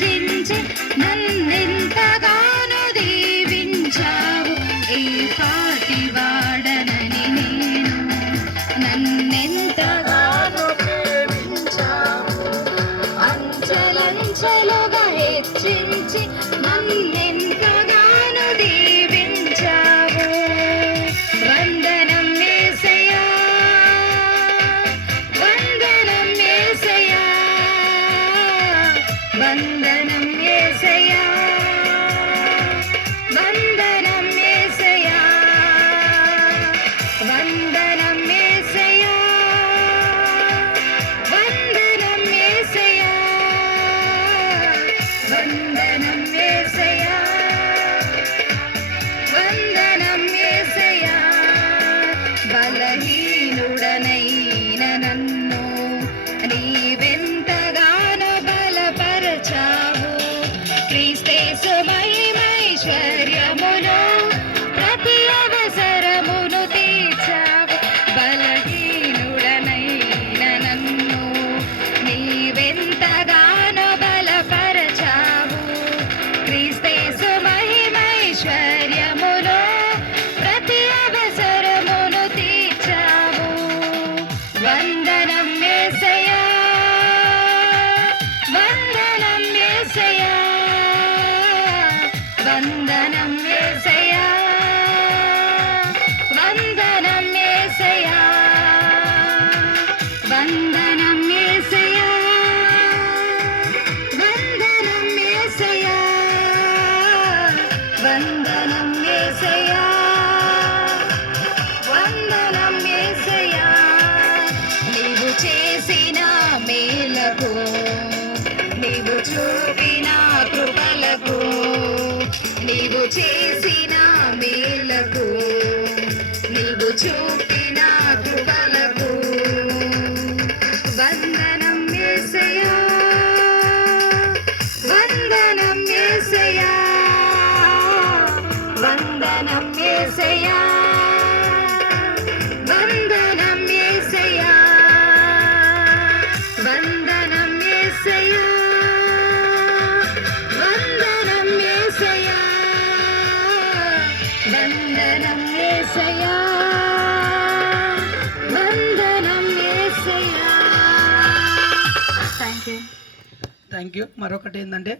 హెచ్చించి నన్నెంతగానో దీవించావు. ఈ పాటి వాడనని నేను నన్నెంతగానో ప్రేమించావు. అంచెలంచెలుగా హెచ్చించి నన్నెంతగానో దీవించావు. వందనం యేసయ్యా, వందనం యేసయ్యా, వందనం యేసయ్యా, వందనం యేసయ్యా, వందనం యేసయ్యా, వందనం యేసయ్యా, వందనం యేసయ్యా, వందనం యేసయ్యా. బలహీనుడనైన నన్ను నీవెంతగానో బలపరచావు. క్రీస్తేసు మహిమైశ్వర్యములో ప్రతి అవసరమును తీర్చావు. బలహీనుడనైన నన్ను నీవెంతగానో బలపరచావు. క్రీస్తేసు మహిమైశ్వర్యములో ప్రతి అవసరమును తీర్చావు. వందనం యేసయ్యా, వందనం యేసయ్యా, వందనం యేసయ్యా, వందనం యేసయ్యా, వందనం యేసయ్యా, వందనం యేసయ్యా, వందనం యేసయ్యా, వందనం యేసయ్యా. నీవు చేసిన మేలకు, నీవు చూపిన కృపలకు, నీవు చేసిన మేలకు, నీవు చూపిన కృపలకు వందనం యేసయ్యా, వందనం యేసయ్యా, వందనం యేసయ్యా, వందనం యేసయ్యా, వందనం యేసయ్యా, వందనం యేసయ్యా, వందనం యేసయ్యా, వందనం యేసయ్యా. Thank you. Thank you. మరొకటి ఏంటంటే